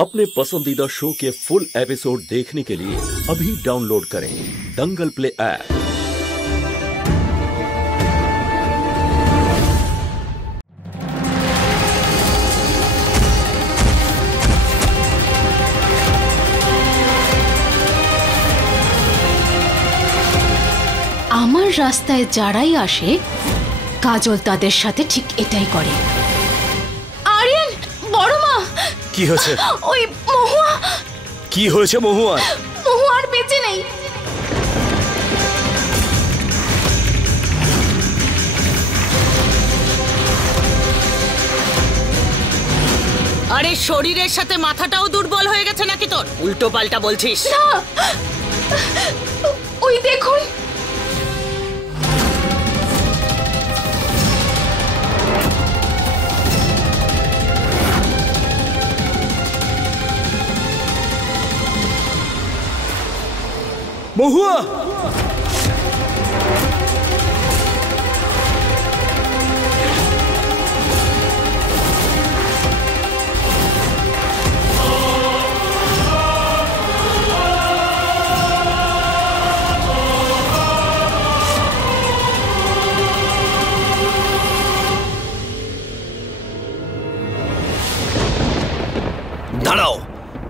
अपने पसंदीदा शो के फुल एपिसोड देखने के लिए अभी डाउनलोड करें दंगल प्ले ऐप। আমার রাস্তায় যারাই আসে কাজল তাদের সাথে ঠিক এটাই করে। আরিয়ান, বড় মা। কি হয়েছে? ওই মহুয়া। কি হয়েছে মহুয়া? মহুয়া আর বেঁচে নেই। আরে শরীরের সাথে মাথাটাও দুর্বল হয়ে গেছে নাকি তোর? উল্টো পাল্টা বলছিস না, ওই দেখুন। মহুয়া, দাঁড়াও,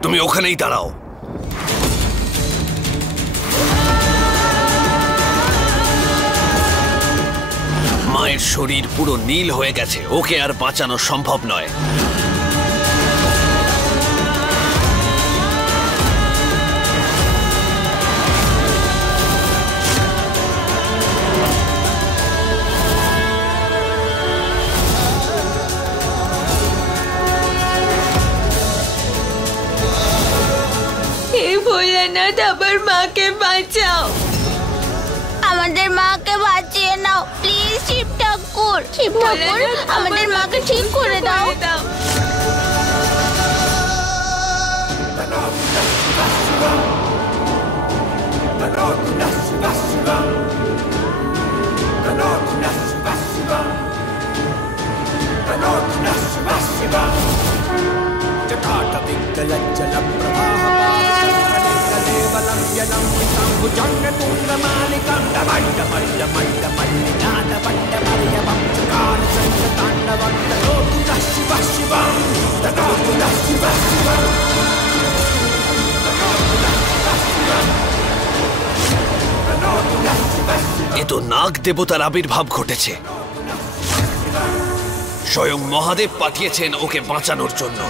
তুমি ওখানেই দাঁড়াও। মায়ের শরীর পুরো নীল হয়ে গেছে, ওকে আর বাঁচানো সম্ভব নয়। হে ভোলানাথ, আমার মাকে বাঁচাও। আমাদের মাকে বাঁচিয়ে নাও প্লিজ শিব ঠাকুর। শিব ঠাকুর, আমাদের মাকে ঠিক করে দাও। এ তো নাগ দেবতার আবির্ভাব ঘটেছে। স্বয়ং মহাদেব পাঠিয়েছেন ওকে বাঁচানোর জন্য।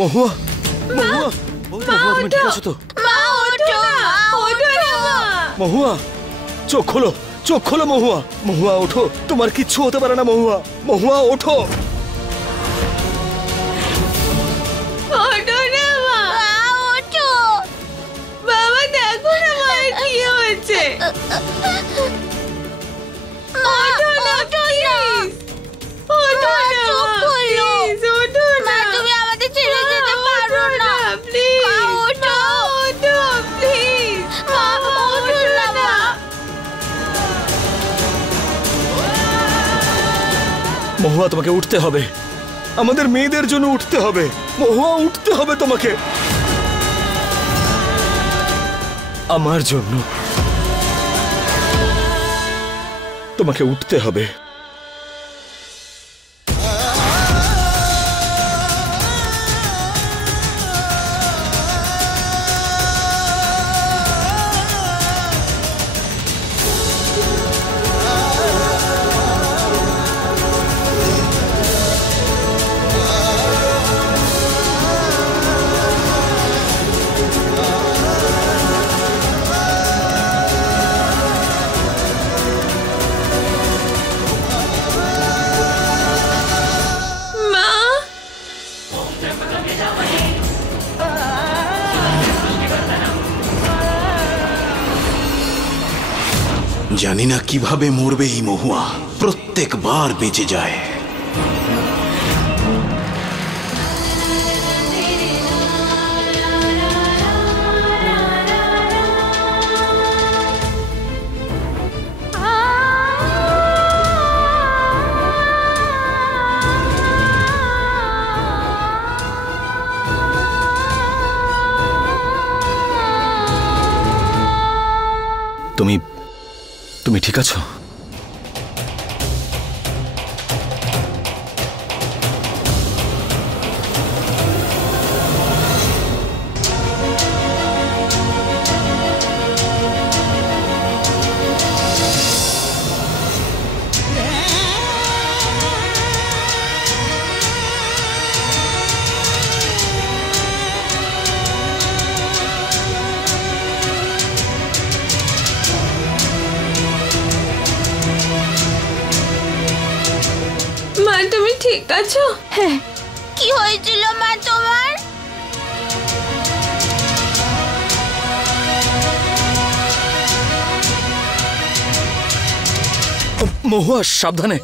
মহুয়া, মহুয়া, মহুয়া, তুমি ঠিক আছো তো? মা ওঠো, ওঠো না মা। মহুয়া, চোখ খোলো, চোখ খোলো মহুয়া। মহুয়া ওঠো, তোমার কিচ্ছু হতে পারে না মহুয়া। মহুয়া ওঠো। ওঠো না মা। ওঠো বাবা, দেখো না মায়ের কি হয়েছে। ওঠো না, প্লিজ। ওঠো না মা, প্লিজ ওঠো না। তুমি আমাদের ছেড়ে যেতে পারো না প্লিজ ওঠো, ওঠো, প্লিজ। ওঠো না মা। মহুয়া, তোমাকে উঠতে হবে। আমাদের মেয়েদের জন্য উঠতে হবে। মহুয়া, উঠতে হবে তোমাকে, আমার জন্য। তোমাকে উঠতে হবে। জানি না কিভাবে মরবে এই মহুয়া, প্রত্যেকবার বেঁচে যায়। তুমি ঠিক আছো? ঠিক আছো? হ্যাঁ। কি হয়েছিল মা তোমার? মহুয়া সাবধানে।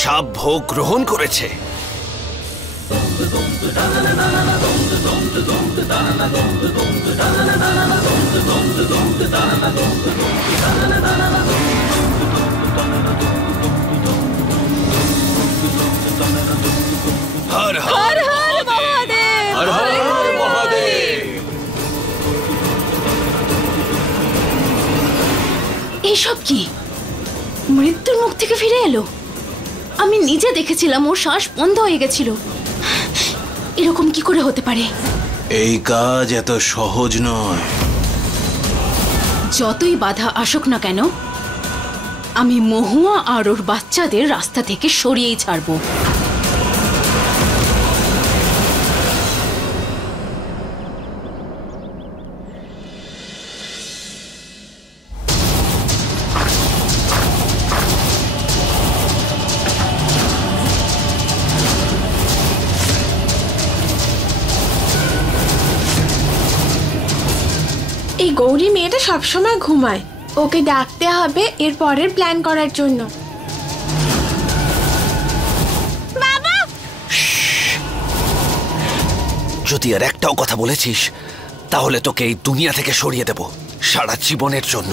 সাপ ভোগ গ্রহণ করেছে। হর হর মহাদেব, হর হর মহাদেব। এসব কি? মৃত্যুর মুখ থেকে ফিরে এলো? আমি নিজে দেখেছিলাম ওর শ্বাস বন্ধ হয়ে গেছিল। এরকম কি করে হতে পারে? এই কাজ এত সহজ নয়। যতই বাধা আসুক না কেন, আমি মহুয়া আর ওর বাচ্চাদের রাস্তা থেকে সরিয়েই ছাড়বো। এই গৌরী মেয়েটা সবসময় ঘুমায়, ওকে ডাকতে হবে এর পরের প্ল্যান করার জন্য। বাবা, যদি আর একটাও কথা বলেছিস তাহলে তোকে এই দুনিয়া থেকে সরিয়ে দেব সারা জীবনের জন্য।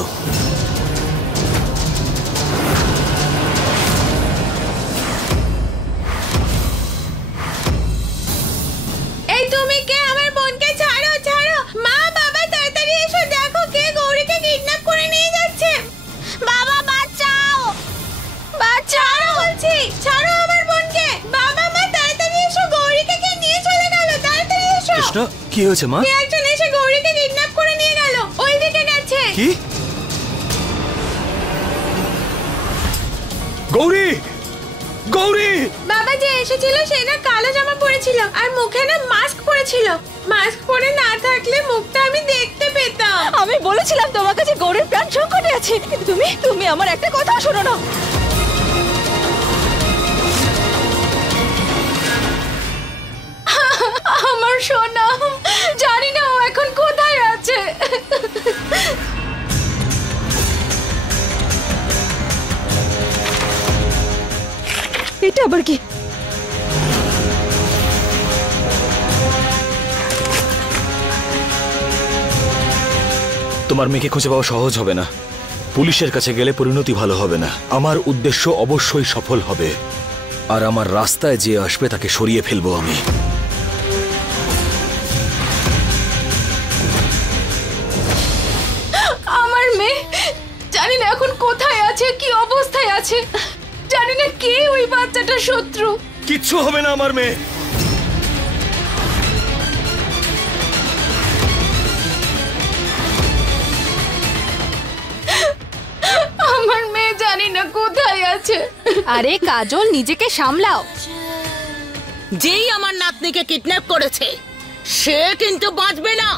এই তুমি কে? আমার বোনকে ছাড়ো, ছাড়ো। মা, বাবা তাড়াতাড়ি এসো, দেখো কে গৌরীকে কিডন্যাপ করে নিয়ে যাচ্ছে। বাবা বাঁচাও, বাঁচাও বলছি, ছাড়ো আমার বোনকে। বাবা, মা তাড়াতাড়ি এসো, গৌরীকে কে নিয়ে চলে গেল, তাড়াতাড়ি এসো। কৃষ্ণ, কি হয়েছে মা? কে একজন এসে গৌরীকে কিডন্যাপ করে নিয়ে গেল, ওই দিকে গেছে। কি? গৌরী, গৌরী! বাবা যে এসেছিল সে না কালো জামা পরেছিল আর মুখে না মাস্ক পরেছিল। মাস্ক পরে না থাকলে মুখটা আমি দেখতে পেতাম। আমি বলেছিলাম তোমার কাছে গৌরীর প্রাণ সংকটে আছে, কিন্তু তুমি আমার একটা কথা শোনো না। আমার সোনা, জানি না ও এখন কোথায় আছে। এটা আবার কি? তোমার মেয়েকে খুঁজে পাওয়া সহজ হবে না। পুলিশের কাছে গেলে পরিণতি ভালো হবে না। আমার উদ্দেশ্য অবশ্যই সফল হবে, আর আমার রাস্তায় যে আসবে তাকে সরিয়ে ফেলবো আমি। আমার মেয়ে জানি না এখন কোথায় আছে, কি অবস্থায় আছে, জানি না কে ওই বাচ্চাটা শত্রু। কিচ্ছু হবে না আমার মেয়ে। আমার মেয়ে জানি না কোথায় আছে। আরে কাজল, নিজেকে সামলাও। যেই আমার নাতনিকে কিডন্যাপ করেছে সে কিন্তু বাঁচবে না।